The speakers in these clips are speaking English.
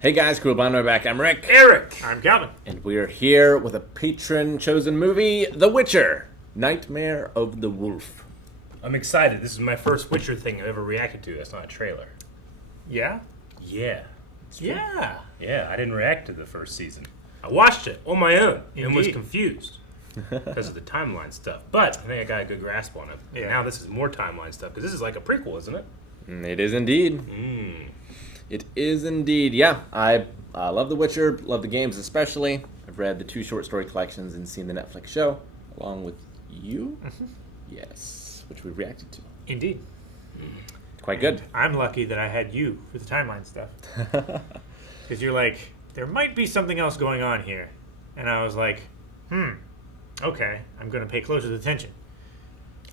Hey guys, cool blind back. I'm Rick. Eric. I'm Calvin. And we are here with a patron-chosen movie, The Witcher: Nightmare of the Wolf. I'm excited. This is my first Witcher thing I've ever reacted to. That's not a trailer. Yeah? Yeah. Yeah. Yeah, I didn't react to the first season. I watched it on my own and was confused because of the timeline stuff. But I think I got a good grasp on it. Yeah. And now this is more timeline stuff because this is like a prequel, isn't it? It is indeed. It is indeed. Yeah, I love The Witcher, love the games especially. I've read the 2 short story collections and seen the Netflix show, along with you. Yes, which we reacted to. Indeed. Quite good. I'm lucky that I had you for the timeline stuff. Because you're like, there might be something else going on here. And I was like, okay, I'm going to pay closer attention.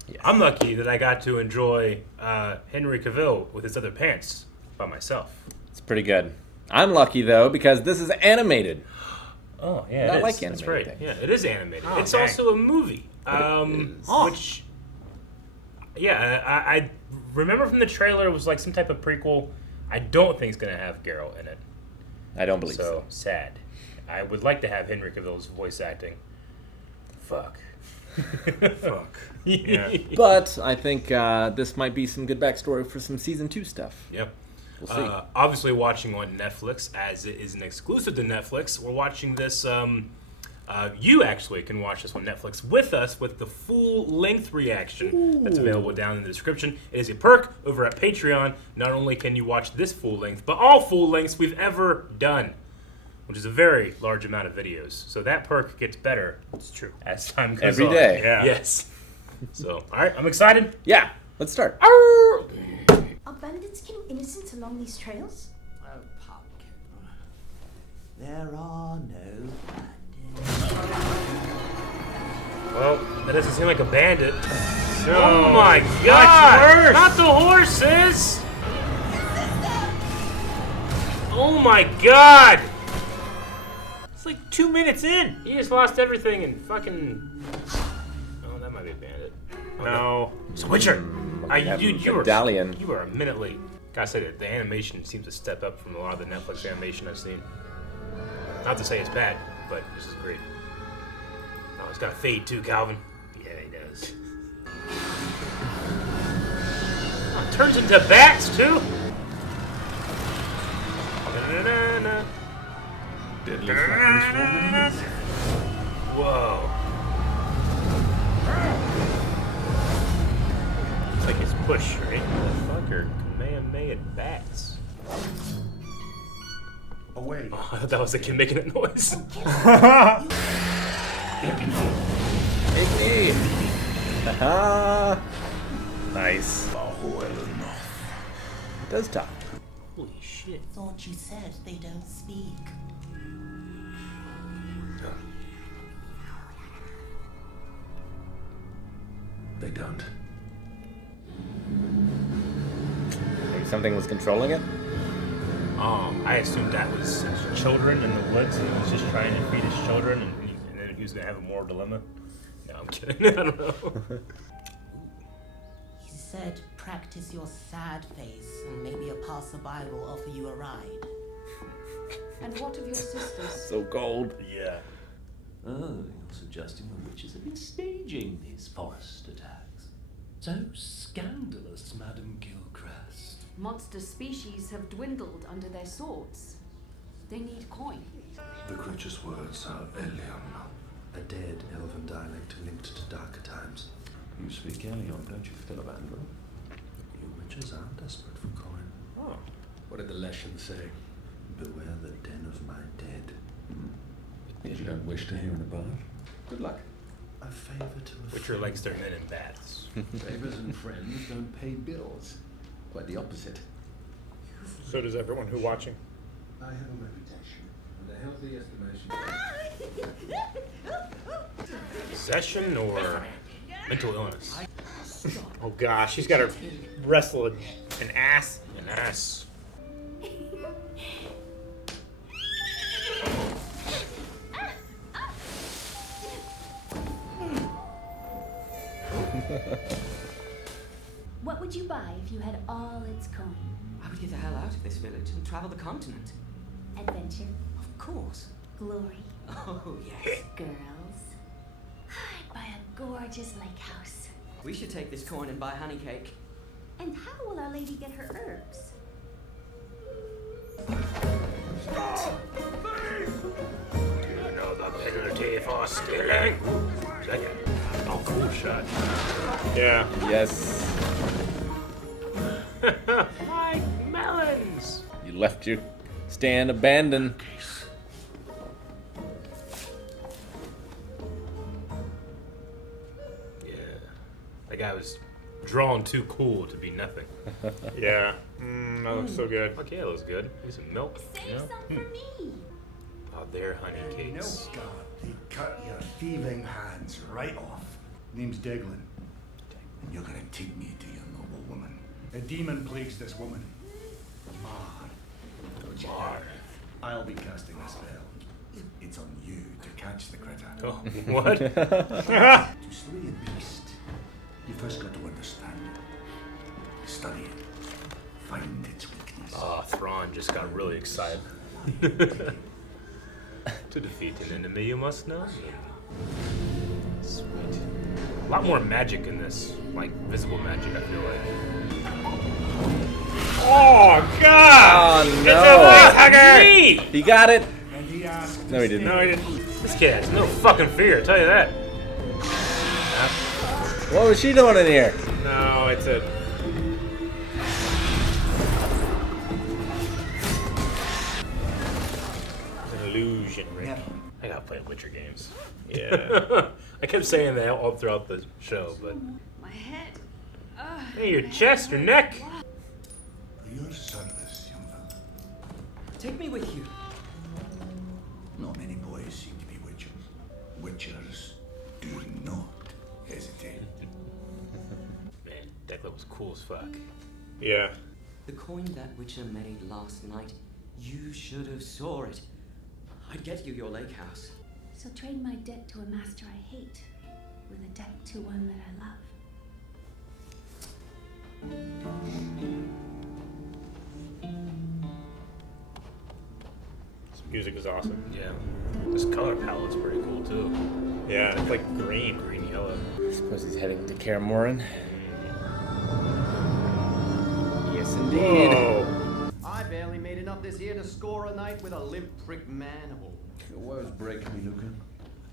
Yes. I'm lucky that I got to enjoy Henry Cavill with his other pants by myself. It's pretty good. I'm lucky, though, because this is animated. Oh, yeah, Not it is. like That's animated right. things. Yeah, it is animated. Oh, it's dang. also a movie. Which, yeah, I remember from the trailer it was like some type of prequel. I don't think it's going to have Geralt in it. I don't believe so. So, sad. I would like to have Henry Cavill's voice acting. Fuck. Fuck. Yeah. But I think this might be some good backstory for some Season 2 stuff. Yep. We'll see. Obviously watching on Netflix, as it is an exclusive to Netflix. We're watching this, you actually can watch this on Netflix with us with the full-length reaction that's available down in the description. It is a perk over at Patreon. Not only can you watch this full-length, but all full-lengths we've ever done, which is a very large amount of videos. So that perk gets better. It's true. As time goes Every on. day. Yeah. Yes. So, all right, I'm excited. Yeah, let's start. Are bandits killing innocents along these trails? Oh, pumpkin. There are no bandits. Well, that doesn't seem like a bandit. Oh my god! Not the horses! Oh my god! It's like 2 minutes in. He just lost everything and fucking... Oh, that might be a bandit. Oh, No. It's a Witcher! have You medallion. were a minute late. Gotta say that the animation seems to step up from a lot of the Netflix animation I've seen. Not to say it's bad, but this is great. Oh, it's got a fade too, Calvin. Yeah, he does. Oh, it turns into bats too. Da-da-da-da. Whoa. It's like his push, right? Motherfucker, Kamehameha bats. Away. Oh, I thought that was the kid making that noise. Take me. Haha. Nice. It does talk. Holy shit. Thought you said they don't speak. They don't. Maybe something was controlling it? I assumed that was his children in the woods, and he was just trying to feed his children, and then he was going to have a moral dilemma. No, I'm kidding. I don't know. He said practice your sad face and maybe a passerby will offer you a ride. And what of your sisters? So cold. Yeah. Oh, you're suggesting the witches have been staging these forest attacks. So scandalous, Madam Gilchrist. Monster species have dwindled under their swords. They need coin. The creature's words are Elion, a dead elven dialect linked to darker times. You speak Elion, don't you, Philibandro? You witches are desperate for coin. Oh. What did the Leshen say? Beware the den of my dead. You don't wish to hear an above? Good luck. A favor to a Witcher friend. likes their men in bats. Favors and friends don't pay bills. Quite the opposite. So does everyone who's watching. I have a reputation. And a healthy estimation. Possession or mental illness? Oh gosh, she's got to wrestle an ass. An ass. What would you buy if you had all its coin? I would get the hell out of this village and travel the continent. And course. Glory. Oh, yes. Girls. I'd buy a gorgeous lake house. We should take this coin and buy honey cake. And how will Our Lady get her herbs? You know the penalty for stealing? Oh, cool shot. Yeah. Yes. Like melons. You left your stand abandoned. Yeah. That guy was drawn too cool to be nothing. Yeah. That looks so good. Fuck yeah, it looks good. Need some milk. Save some for me. Oh, they're honey cakes. God, they cut your thieving hands right off. Name's Deglin. And you're gonna take me to your noble woman. A demon plagues this woman. Mar. I'll be casting a spell. It's on you to catch the critter. Oh, what? To slay a beast, you first got to understand it. Study it. Find its weakness. Oh, Thrawn just got really excited. To defeat an enemy, you must know. Sweet. A lot more magic in this, like visible magic. I feel like. Oh, God! Oh, It's no. a facehugger! He got it. And he asked. No, he didn't. No, he didn't. This kid has no fucking fear, I tell you that. What was she doing in here? No, it's a... It's an illusion, Rick. Never. I gotta play Witcher games. Yeah. I kept saying that all throughout the show, but My head. hey, your chest, your neck. For your service, young fella. Take me with you. Not many boys seem to be witchers. Witchers do not hesitate. Man, Declan was cool as fuck. Yeah. The coin that Witcher made last night, you should have saw it. I'd get you your lake house. So trade my debt to a master I hate with a debt to one that I love. This music is awesome. Yeah. This color palette's pretty cool too. Yeah, it's like green. Green, yellow. I suppose he's heading to Kaer Morhen. Yes, indeed. Whoa. I barely made enough this year to score a night with a limp prick manhole. Your words break me, Lucan.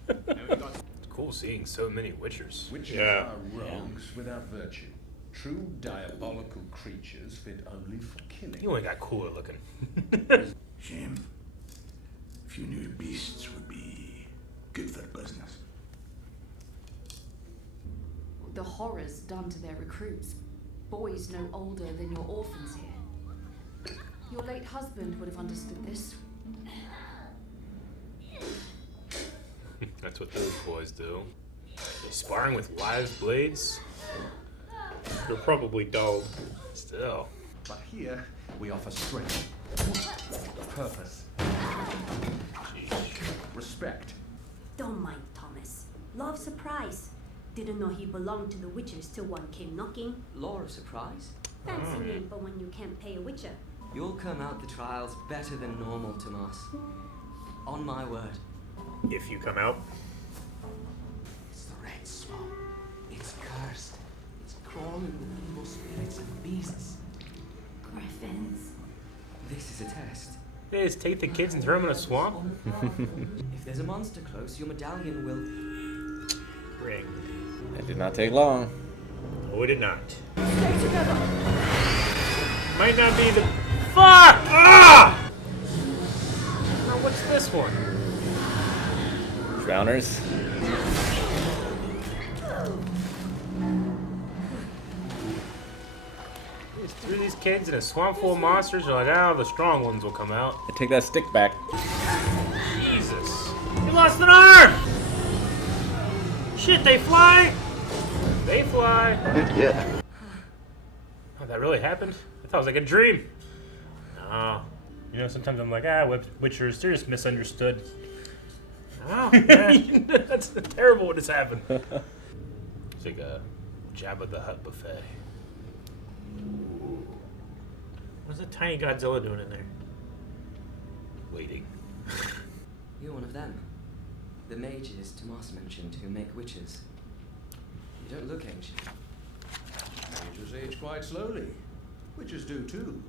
It's cool seeing so many Witchers. Witches Yeah. are rogues without virtue. True diabolical creatures fit only for killing. You only got cooler looking. Shame. If you knew beasts would be good for business. The horrors done to their recruits. Boys no older than your orphans here. Your late husband would have understood this. That's what those boys do. They sparring with live blades? You're probably dulled. Still. But here we offer strength, purpose, respect. Don't mind Thomas. Law of surprise. Didn't know he belonged to the Witchers till one came knocking. Law of surprise. Fancy name for when you can't pay a Witcher. You'll come out the trials better than normal, Tomas. On my word. If you come out. It's the red swamp. It's cursed. It's crawling with evil spirits and beasts. Griffins. This is a test. They just take the kids and throw them in a swamp? If there's a monster close, your medallion will... Ring. That did not take long. Oh, it did not. Stay together! Might not be the... Fuck! Ah! Now what's this one? Drowners. You just threw these kids in a swamp full of monsters. You're like, the strong ones will come out. I take that stick back. Jesus. You lost an arm! Shit, they fly! They fly. Yeah. Oh, that really happened? I thought it was like a dream. No. You know, sometimes I'm like, Witchers, they're just misunderstood. Oh, man. That's terrible what has happened. It's like a Jabba the Hutt buffet. What's a tiny Godzilla doing in there? Waiting. You're one of them. The mages Tomas mentioned who make witches. You don't look ancient. Mages age quite slowly. Witches do too.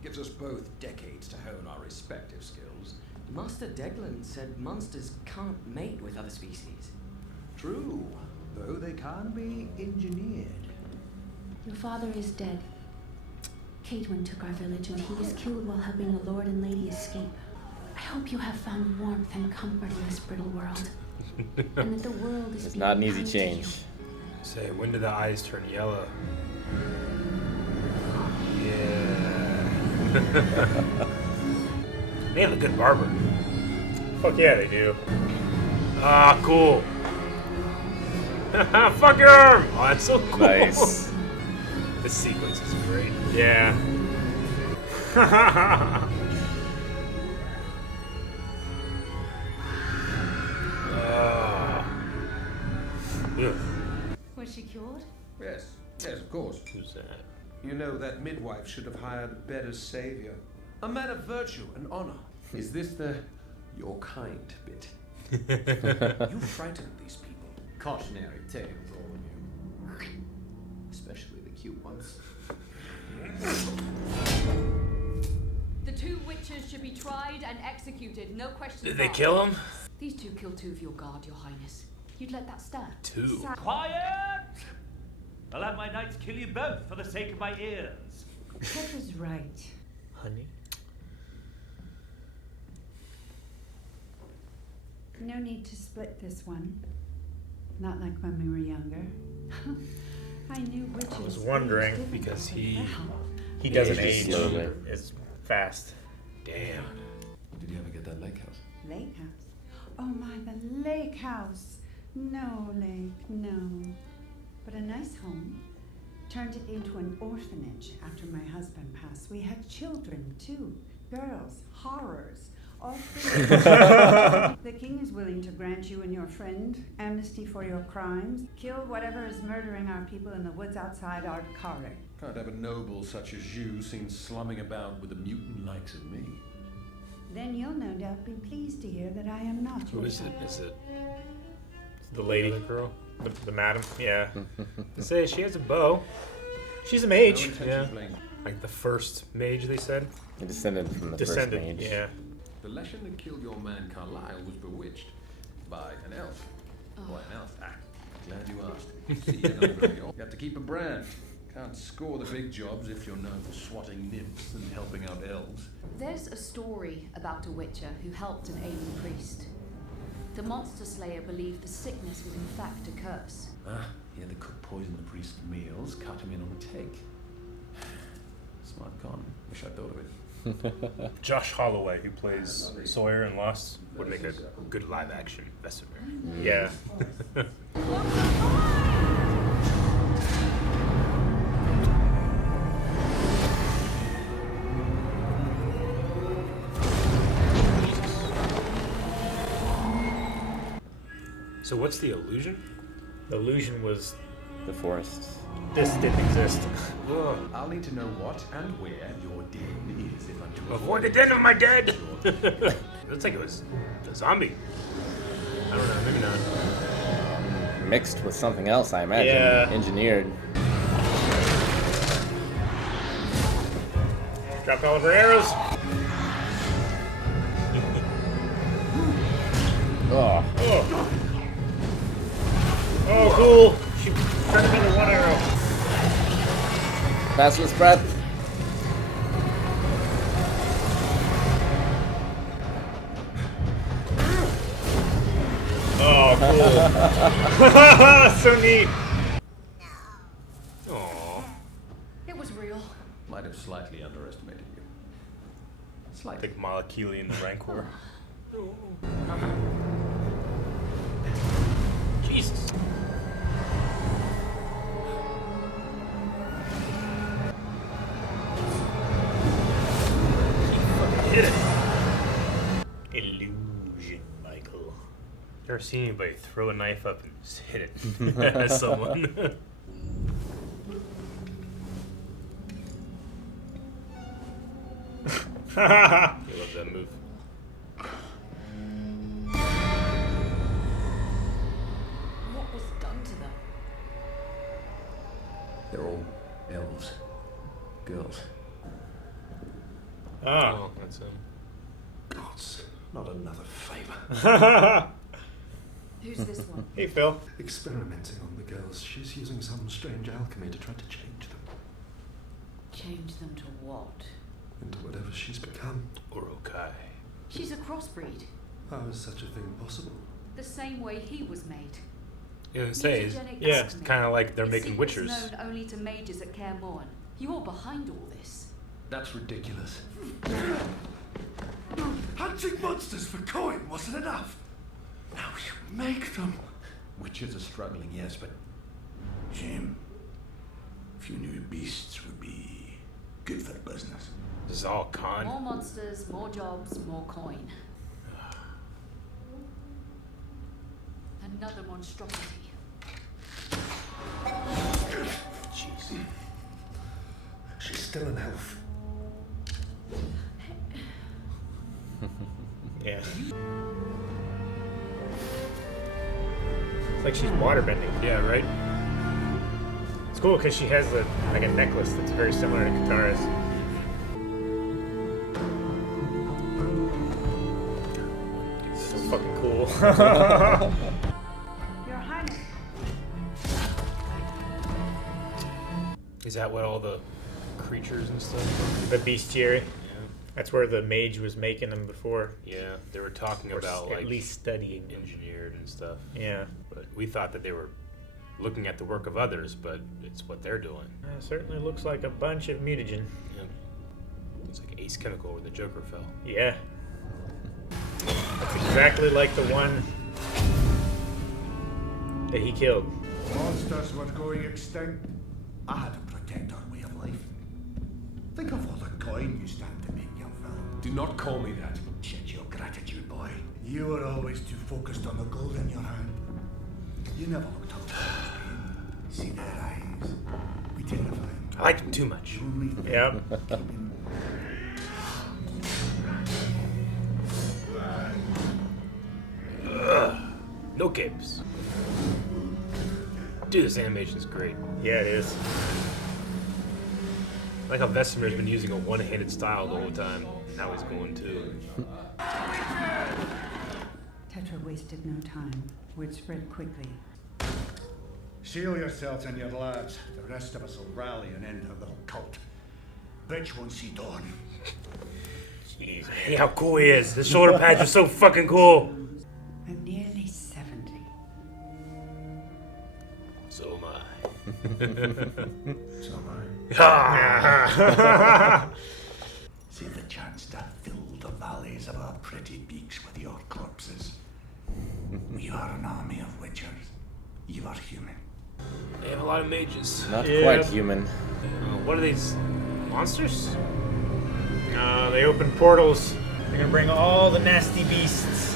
Gives us both decades to hone our respective skills. Master Deglan said monsters can't mate with other species. True, though they can be engineered. Your father is dead. Caedwyn took our village and he was killed while helping the Lord and Lady escape. I hope you have found warmth and comfort in this brittle world. And that the world is It's not an easy kind to you. change. Say, when do the eyes turn yellow? Yeah. They have a good barber. Fuck yeah, they do. Ah, cool. Fuck your arm! Oh, that's so cool. Nice. This sequence is great. Yeah. Yeah. Was she cured? Yes, yes, of course. Who's that? You know, that midwife should have hired a better savior. A man of virtue and honor. Is this the your kind bit? You frighten these people. Cautionary tales, all of you. Especially the cute ones. The two witches should be tried and executed, no questions Did they asked. kill him? These two killed two of your guard, your highness. You'd let that stand? Two. Quiet! I'll have my knights kill you both for the sake of my ears. Pepper's right. Honey? No need to split this one. Not like when we were younger. I knew witches. I was wondering aged because differently. he doesn't Ages age slowly. as fast. Damn. Did you ever get that lake house? Lake house. Oh my, the lake house. No lake, no. But a nice home. Turned it into an orphanage after my husband passed. We had children too. Girls, horrors. All three. The king is willing to grant you and your friend amnesty for your crimes. Kill whatever is murdering our people in the woods outside Ardkare. Can't have a noble such as you seen slumming about with the mutant likes of me. Then you'll no doubt be pleased to hear that I am not Who your is it? child. Is it The lady. the girl? The madam. Yeah. Say she has a bow. She's a mage. No intention Yeah. of playing. Like the first mage, they said? He descended from the Descended. first mage. Yeah. The Leshen that killed your man Carlyle was bewitched by an elf. Why an elf? Ah, glad you asked. See, you're not very old. You have to keep a brand. Can't score the big jobs if you're known for swatting nymphs and helping out elves. There's a story about a witcher who helped an ailing priest. The monster slayer believed the sickness was in fact a curse. Ah, he had the cook poison the priest's meals, cut him in on a take. Smart con. Wish I'd thought of it. Josh Holloway, who plays Sawyer in Lost. Would make a good live action Vesemir. Yeah. So what's the illusion? The illusion was The forests. this didn't exist. I'll need to know what and where your den is if I'm to Avoid the den of my dead! Looks like it was a zombie. I don't know, maybe not. Mixed with something else, I imagine. Yeah. Engineered. Drop all of her arrows. Oh. Oh. Oh, cool. She turned him into one arrow. Fastest breath. Oh, cool. So neat. Aww. It was real. Might have slightly underestimated you. Slightly. Like Malakili in the Rancor. Jesus. Hit it. Illusion, Michael. Never seen anybody throw a knife up and just hit it at someone. I love that move. Oh. That's him. Gods, not another favor. Who's this one? Hey, Phil. Experimenting on the girls. She's using some strange alchemy to try to change them. Change them to what? Into whatever she's become. Urukai. She's a crossbreed. How is such a thing possible? The same way he was made. You say, Mutagenic it's alchemy. kind of like they're It's making secrets witchers. known only to mages at Kaer Morhen. You're behind all this. That's ridiculous. Hunting monsters for coin wasn't enough. Now you make them. Witches are struggling, yes, but Shame. Few new beasts would be good for business. This is all con. More monsters, more jobs, more coin. Another monstrosity. Jeez. She's still an elf. Yeah. It's like she's waterbending. Yeah, right? It's cool because she has like a necklace that's very similar to Katara's. So fucking cool. Your Highness. Is that what all the creatures and stuff? The bestiary. Yeah. That's where the mage was making them before. Yeah, they were talking Or about at like least studying them. engineered and stuff. Yeah. But we thought that they were looking at the work of others, but it's what they're doing. It certainly looks like a bunch of mutagen. Yeah. It's like Ace Chemical where the Joker fell. Yeah. That's exactly like the one that he killed. Monsters were going extinct. I had to protect our way of life. Think of all the coin you stand to make, young fellow. do not call me that. Shit your gratitude, boy. You were always too focused on the gold in your hand. You never looked up to others' pain. See their eyes. We terrify them. I liked him too much. The only thing Yep. keeping No capes. Dude, this animation's great. Yeah, it is. I like how Vesimir's been using a one-handed style the whole time. Now he's going too. Tetra wasted no time. Word spread quickly. Seal yourselves in your labs. The rest of us will rally and enter the cult. Bitch won't see dawn. Jeez, hey, how cool he is. The shoulder pads are so fucking cool. I'm nearly 70. So am I. So am I. Ah. See the chance to fill the valleys of our pretty beaks with your corpses. We are an army of witchers. You are human. They have a lot of mages. Not quite human. What are these? Monsters? They open portals. They're gonna bring all the nasty beasts.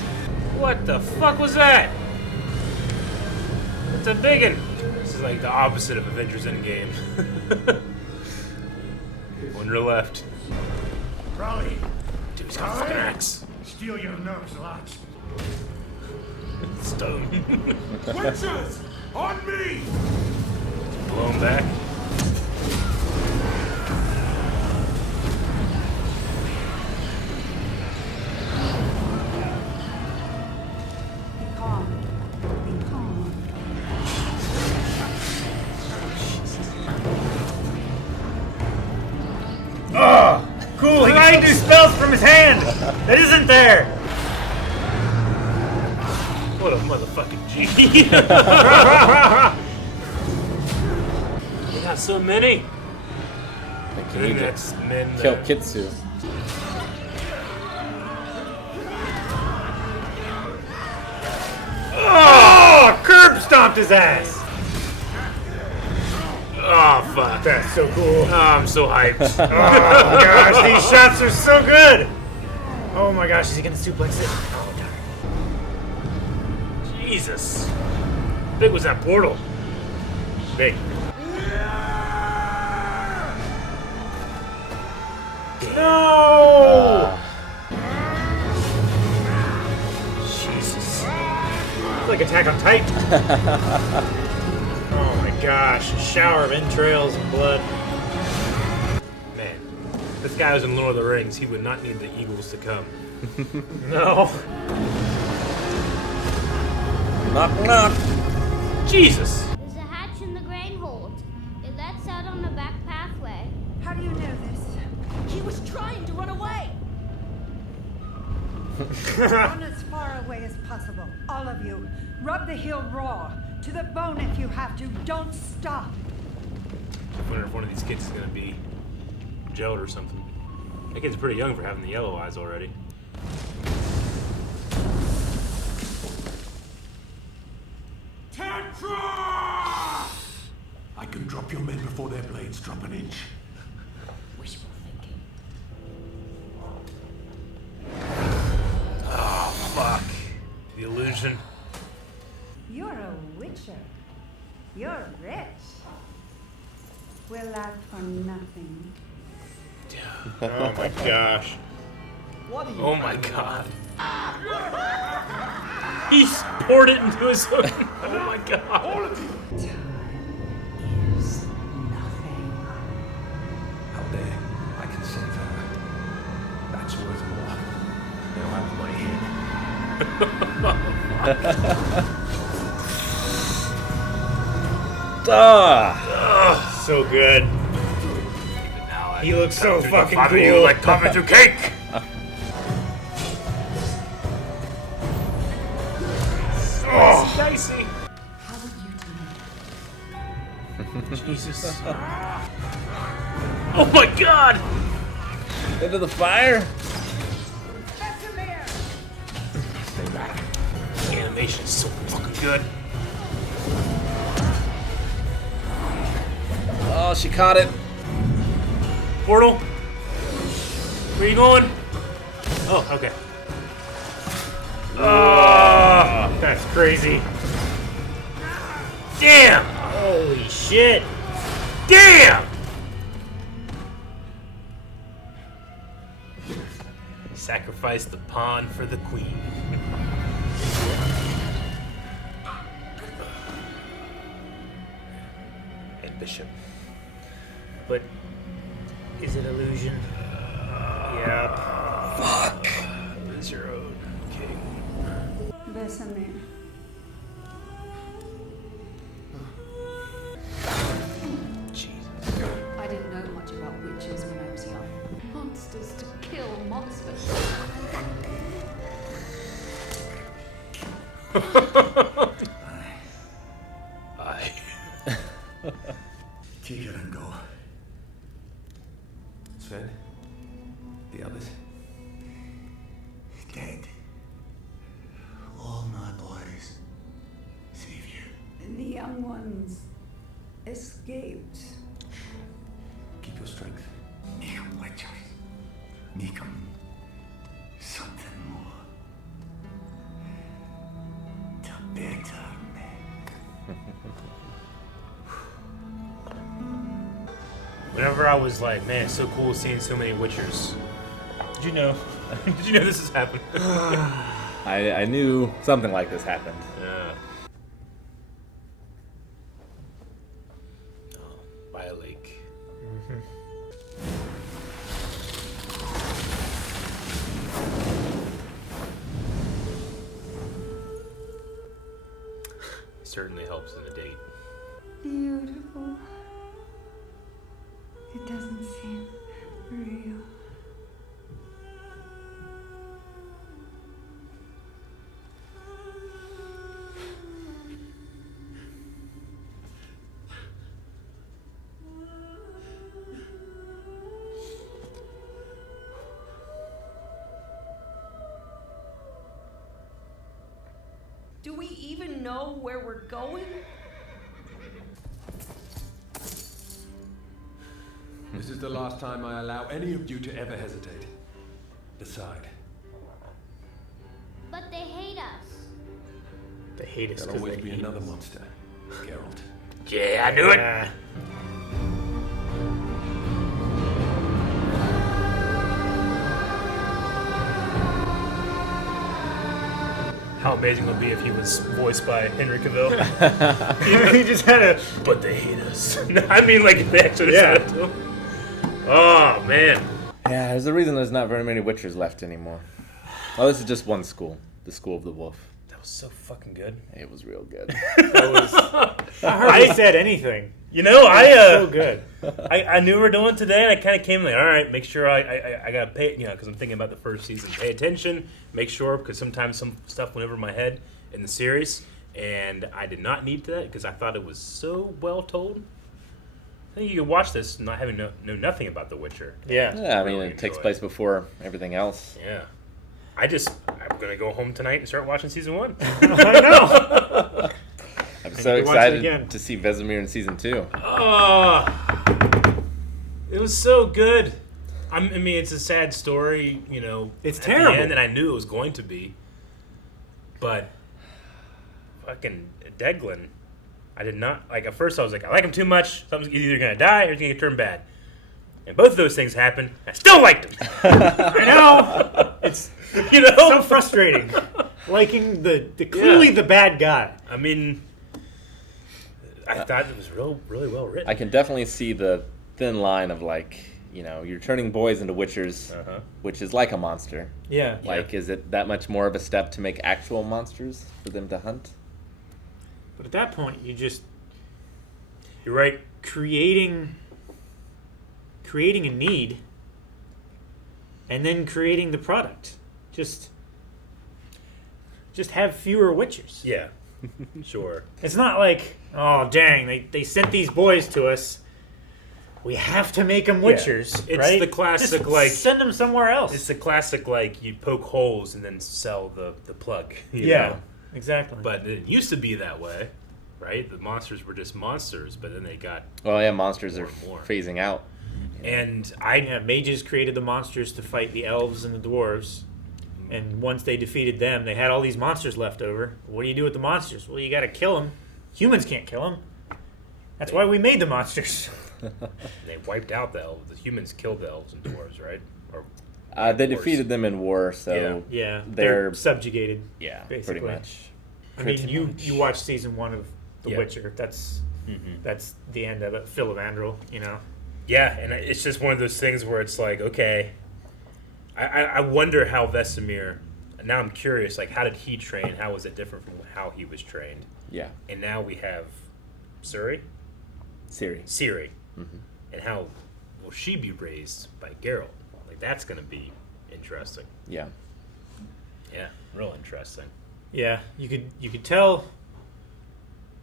What the fuck was that? It's a biggin. This is like the opposite of Avengers Endgame. Wonder left. Rally! Dude, he's got a fucking axe. Steal your nerves, lads. Stone. Witches! On me! Blow him back. Be calm. Be calm. Oh, cool! He can do spells from his hand. That isn't there. What a motherfucking G. We got so many. Like, I you think need that's to men. kill Kitsu. Oh, curb stomped his ass. Oh fuck. That's so cool. Oh, I'm so hyped. Oh my gosh, these shots are so good. Oh my gosh, is he gonna suplex it? Oh god. Jesus. How big was that portal? Big. No! Jesus. It's like Attack on Titan. Oh my gosh, a shower of entrails and blood. Man, this guy was in Lord of the Rings, he would not need the eagles to come. No. Knock, knock. Jesus. There's a hatch in the grain hold. It lets out on the back pathway. How do you know this? He was trying to run away. Run as far away as possible. All of you. Rub the hill raw. To the bone if you have to. Don't stop. I wonder if one of these kids is gonna be jailed or something. That kid's pretty young for having the yellow eyes already. I can drop your men before their blades drop an inch. Wishful thinking. Oh, fuck. The illusion. You're a witcher. You're rich. We'll lack for nothing. Oh my gosh. What are you Oh my god. He's poured it into his hook. Oh my god. All of you. Time is nothing. Out there, I can save her. That's worth more. Now out of my head. Ah! So good. He looks so fucking cool. You like coffee through cake. Oh, dicey. How would you do Jesus. Oh my god. Into the fire? Stay back. The animation's so fucking good. Oh, she caught it. Portal. Where you going? Oh, okay. Oh, that's crazy. Damn! Holy shit. Damn! Sacrifice the pawn for the queen. And bishop. But is it illusion? Yep. Fuck. Lose your own king. Bésame. Jesus. I didn't know much about witches when I was young. Monsters to kill monsters. Aye. Take her and go. Sven? The others? Dead. All my boys. Save you. The young ones escaped. Keep your strength. Nikum witchers. Nikum. Something more. To better men. Whenever I was like, man, it's so cool seeing so many Witchers. Did you know? Did you know this has happened? I knew something like this happened. Yeah. Oh, by a lake. Certainly helps in a date. Beautiful. It doesn't seem real. Do we even know where we're going? This is the last time I allow any of you to ever hesitate. Decide. But they hate us. They hate us. There'll always be another monster, Geralt. Yeah, I knew it. How amazing would it be if he was voiced by Henry Cavill? He just had a. But they hate us. No, I mean, like, if they actually said it to him. Oh, man. Yeah, there's a reason there's not very many Witchers left anymore. Oh, this is just one school. The School of the Wolf. That was so fucking good. It was real good. I hardly said anything. You know, so good. I knew we were doing it today, and I kind of came like, all right, make sure I gotta pay, because I'm thinking about the first season. Pay attention, make sure, because sometimes some stuff went over my head in the series, and I did not need that because I thought it was so well told. I think you could watch this not having know nothing about The Witcher. Yeah. Yeah, I mean, it takes place before everything else. Yeah. I'm going to go home tonight and start watching season 1. I know. I'm so excited to see Vesemir in season 2. It was so good. I mean, it's a sad story, It's at terrible. the end, and I knew it was going to be. But fucking Deglin, I did not like. At first, I was like, I like him too much. Something's either gonna die or he's gonna turn bad. And both of those things happened. I still liked him. I know. It's so frustrating. Liking the clearly the bad guy. I mean, I thought it was really well written. I can definitely see the thin line of you're turning boys into Witchers, which is like a monster. Yeah. Is it that much more of a step to make actual monsters for them to hunt? But at that point, you're right. Creating a need, and then creating the product. Just have fewer Witchers. Yeah, sure. It's not like, oh dang, they sent these boys to us. We have to make them Witchers. It's right? the classic Just send them somewhere else. It's the classic you poke holes and then sell the plug. You know? Exactly. But it used to be that way, right? The monsters were just monsters, but then they got monsters are phasing out. And mages created the monsters to fight the elves and the dwarves. And once they defeated them, they had all these monsters left over. What do you do with the monsters? Well, you got to kill them. Humans can't kill them. That's why we made the monsters. They wiped out the elves. The humans killed the elves and dwarves, right? Or they defeated them in war, so they're subjugated. Yeah, basically. pretty much. I mean, you watched season 1 of The Witcher. That's the end of it. Phil of Andral, Yeah, and it's just one of those things where it's like, okay, I wonder how Vesemir. Now I'm curious, how did he train? How was it different from how he was trained? Yeah. And now we have Ciri. Mm-hmm. And how will she be raised by Geralt? That's going to be interesting. Yeah. Yeah, real interesting. Yeah, you could tell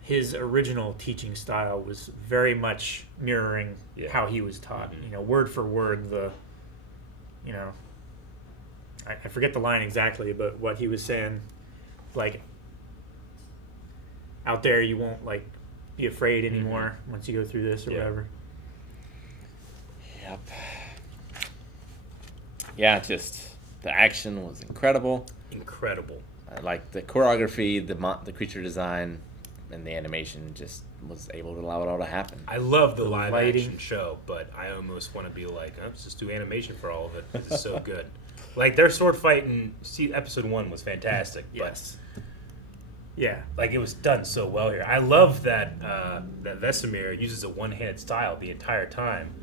his original teaching style was very much mirroring how he was taught. Word for word. I forget the line exactly, but what he was saying, out there you won't be afraid anymore once you go through this or whatever. Yep. Yeah, just the action was incredible. Incredible. The choreography, the creature design, and the animation just was able to allow it all to happen. I love the live lighting. action show, but I almost want to be let's just do animation for all of it. It's so good. Their sword fight in episode 1 was fantastic. Yes. But it was done so well here. I love that that Vesemir uses a one-handed style the entire time,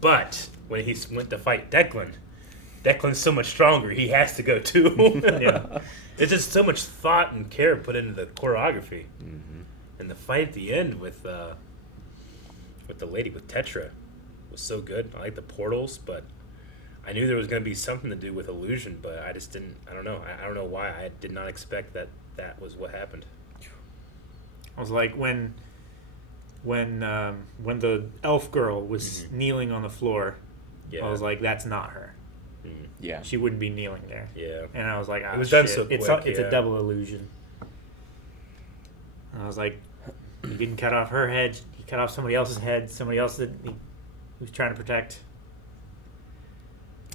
but when he went to fight Declan's so much stronger. He has to go too. It's just so much thought and care put into the choreography, and the fight at the end with the lady with Tetra was so good. I like the portals, but I knew there was going to be something to do with illusion, but I just didn't. I don't know. I don't know why. I did not expect that was what happened. I was like when the elf girl was kneeling on the floor. I was like, that's not her. Yeah, she wouldn't be kneeling there. Yeah, and I was like, it was done so quick. It's a double illusion. And I was like, he didn't cut off her head. He cut off somebody else's head. Somebody else that he was trying to protect.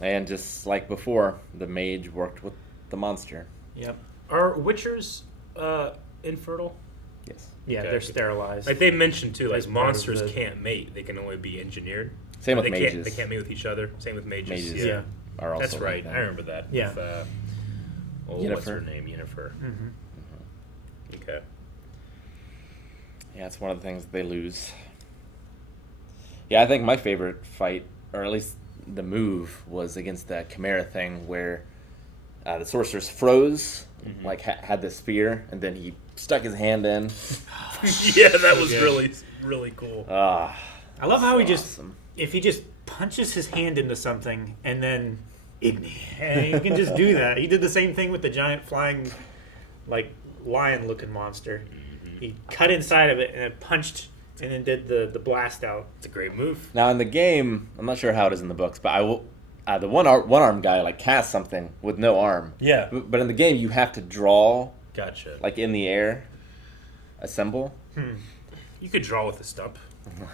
And just like before, the mage worked with the monster. Yep. Are Witchers infertile? Yes. Yeah, they're sterilized. They mentioned too, monsters can't mate. They can only be engeneered. Same with mages. They can't mate with each other. Same with mages. Mages are also that's right. like that. I remember that. Yeah. With, what's her name? Yennefer. Okay. Yeah, it's one of the things they lose. Yeah, I think my favorite fight, or at least the move was against the Chimera thing where the sorceress froze, like had this spear, and then he stuck his hand in. Yeah, that was really, really cool. I love how he just, if he just punches his hand into something and then and he can just do that. He did the same thing with the giant flying, like, lion-looking monster. He cut inside of it and then punched and then did the blast out. It's a great move. Now in the game, I'm not sure how it is in the books, but I will. The one-armed guy like casts something with no arm. Yeah. But in the game, you have to draw. Gotcha. Like in the air, a symbol. You could draw with a stump.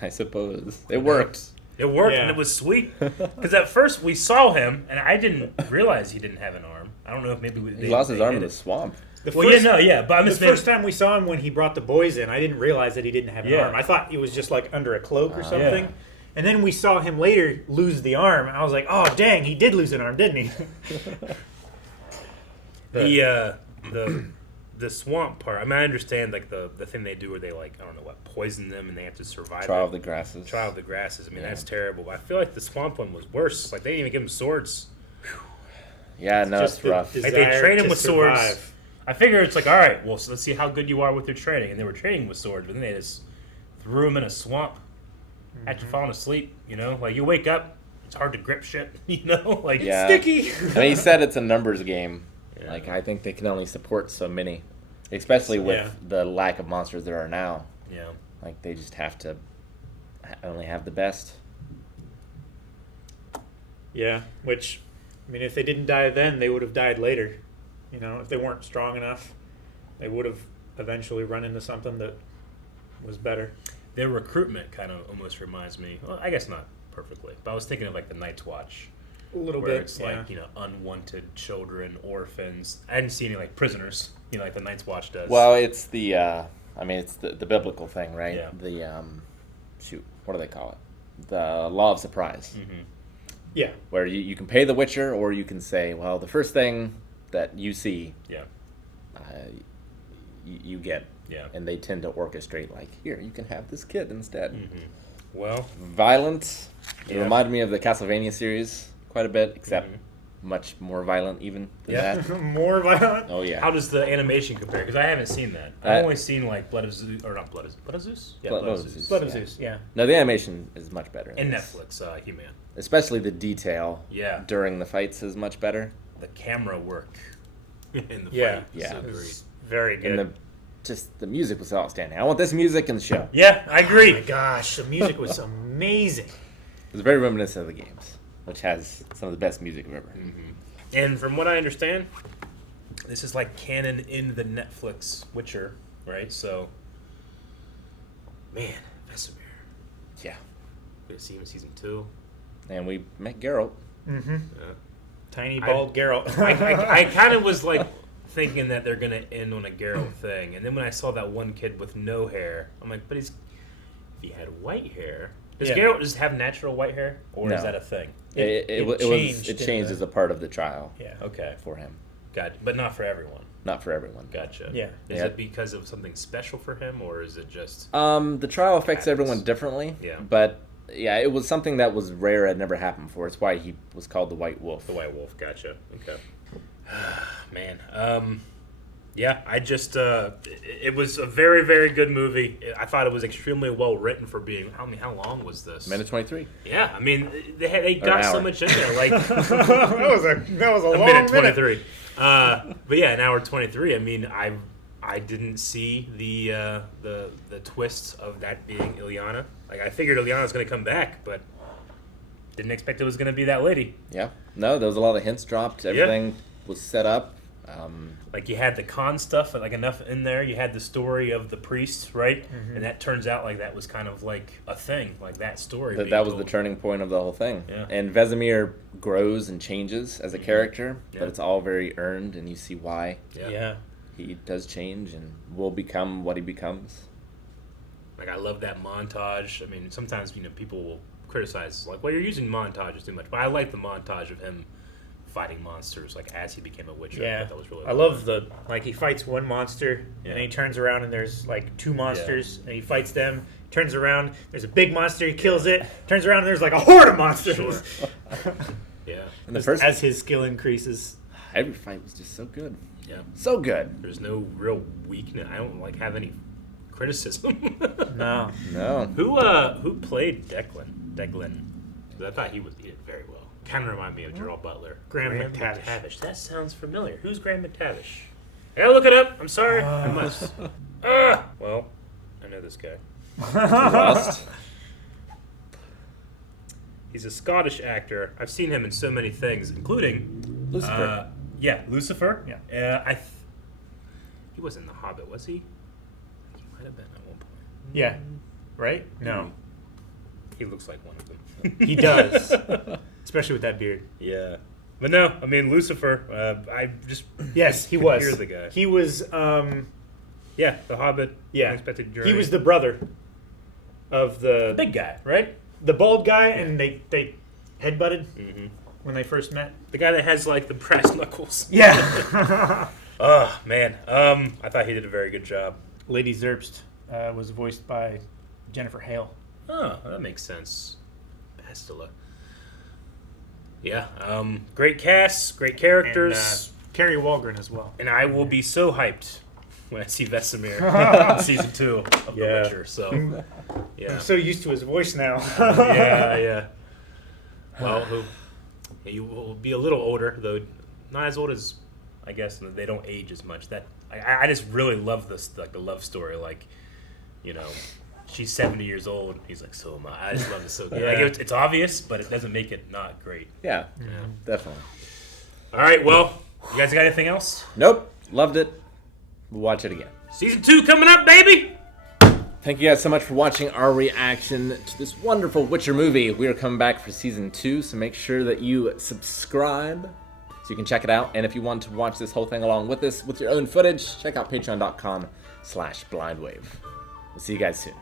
I suppose it worked. It worked, and it was sweet. Because at first we saw him, and I didn't realize he didn't have an arm. I don't know if maybe he lost his arm in the swamp. But the first time we saw him when he brought the boys in, I didn't realize that he didn't have an arm. I thought he was just like under a cloak or something. Yeah. And then we saw him later lose the arm, and I was like, "Oh, dang, he did lose an arm, didn't he?" The swamp part. I mean, I understand like the thing they do where they like I don't know what poison them and they have to survive. Trial of the Grasses. Trial of the Grasses. I mean, that's terrible. But I feel like the swamp one was worse. Like they didn't even give him swords. Yeah, no, it's rough. Like they train him with swords. I figure it's like, all right, well, so let's see how good you are with your training. And they were training with swords, but then they just threw him in a swamp after falling asleep. You know, like you wake up, it's hard to grip shit. You know, like it's sticky. I mean, he said it's a numbers game. Yeah. Like I think they can only support so many, especially with the lack of monsters there are now. Yeah, like they just have to only have the best. Yeah, which I mean, if they didn't die then, they would have died later. You know, if they weren't strong enough, they would have eventually run into something that was better. Their recruitment kind of almost reminds me. Well, I guess not perfectly, but I was thinking of like the Night's Watch. A little where bit, it's like, you know, unwanted children, orphans. I didn't see any like prisoners, you know, like the Night's Watch does. Well, it's the, I mean, it's the biblical thing, right? Yeah. The, what do they call it? The law of surprise. Mm-hmm. Yeah. Where you can pay the Witcher, or you can say, well, the first thing that you see, you get. Yeah. And they tend to orchestrate, like, here, you can have this kid instead. Mm-hmm. Well. Violent. It reminded me of the Castlevania series quite a bit, except much more violent even than that. More violent? Oh, yeah. How does the animation compare? Because I haven't seen that. I've only seen, like, Blood of Zeus, or not Blood of Zeus? Yeah, Blood of Zeus. Blood of Zeus, yeah. No, the animation is much better. And Netflix, He-Man. Especially the detail during the fights is much better. The camera work in the fight is so great. Very good. And the music was outstanding. I want this music in the show. Yeah, I agree. Oh my gosh, the music was amazing. It was very reminiscent of the games, which has some of the best music I've ever heard. Mm-hmm. And from what I understand, this is like canon in the Netflix Witcher, right? So, man, Vesemir. Yeah. We're gonna see him in season 2. And we met Geralt. Mm-hmm. Yeah. Tiny bald Geralt. I kind of was like thinking that they're gonna end on a Geralt thing, and then when I saw that one kid with no hair, I'm like, but if he had white hair, does Geralt just have natural white hair, or is that a thing? It changed as a part of the trial. Yeah. Okay. For him. Gotcha. But not for everyone. Not for everyone. Gotcha. Yeah. Is it because of something special for him, or is it just? The trial affects everyone differently. Yeah. But yeah, it was something that was rare. It never happened before. It's why he was called the White Wolf. The White Wolf. Gotcha. Okay. Man. Yeah, I just it was a very, very good movie. I thought it was extremely well written for being. I mean, how long was this? Minute 23. Yeah, I mean they got so much in there. Like that was a long minute 23. But yeah, an hour 23. I mean, I didn't see the twists of that being Ilyana. Like I figured Ilyana was going to come back, but didn't expect it was going to be that lady. Yeah. No, there was a lot of hints dropped. Everything was set up. Like you had the con stuff, like enough in there. You had the story of the priest, right? Mm-hmm. And that turns out like that was kind of like a thing, like that story. That was the turning point of the whole thing. Yeah. And Vesemir grows and changes as a character, but it's all very earned, and you see why. Yeah. He does change and will become what he becomes. Like I love that montage. I mean, sometimes people will criticize like, well, you're using montages too much, but I like the montage of him fighting monsters like as he became a Witcher. Yeah, that was really I love he fights one monster and then he turns around and there's like 2 monsters and he fights them, Turns around, there's a big monster, he kills it. Turns around, and there's like a horde of monsters. Sure. Yeah. And the first, as his skill increases. every fight was just so good. Yeah. So good. There's no real weakness. I don't like have any criticism. No. No. Who played Declan? 'Cause I thought he did very well. Kind of remind me of Gerald Butler. Graham McTavish. That sounds familiar. Who's Graham McTavish? I gotta look it up. I'm sorry. I must. Well, I know this guy. Lost. He's a Scottish actor. I've seen him in so many things, including Lucifer. Lucifer. Yeah. He wasn't in The Hobbit, was he? He might have been at one point. Yeah. Right? No. He looks like one of them. He does. Especially with that beard. Yeah. But no, I mean, Lucifer, I just... Yes, he was. Here's the guy. He was, Yeah, The Hobbit. Yeah. Unexpected Journey. He was the brother of the big guy, right? The bald guy, and they headbutted when they first met. The guy that has, like, the brass knuckles. Yeah. Oh, man. I thought he did a very good job. Lady Zerbst was voiced by Jennifer Hale. Oh, that makes sense. Bastila. Yeah. Great cast, great characters. And, Carrie Walgren as well. And I will be so hyped when I see Vesemir in season 2 of The Witcher. So, yeah. I'm so used to his voice now. Yeah. Well, he will be a little older, though not as old as, I guess, they don't age as much. That I just really love this, like the love story. Like, you know, she's 70 years old. He's like, so am I. I just love it so good. Yeah. Like, it's obvious, but it doesn't make it not great. Yeah, definitely. All right, well, you guys got anything else? Nope. Loved it. We'll watch it again. Season 2 coming up, baby! Thank you guys so much for watching our reaction to this wonderful Witcher movie. We are coming back for season 2, so make sure that you subscribe so you can check it out. And if you want to watch this whole thing along with us with your own footage, check out patreon.com/blindwave. We'll see you guys soon.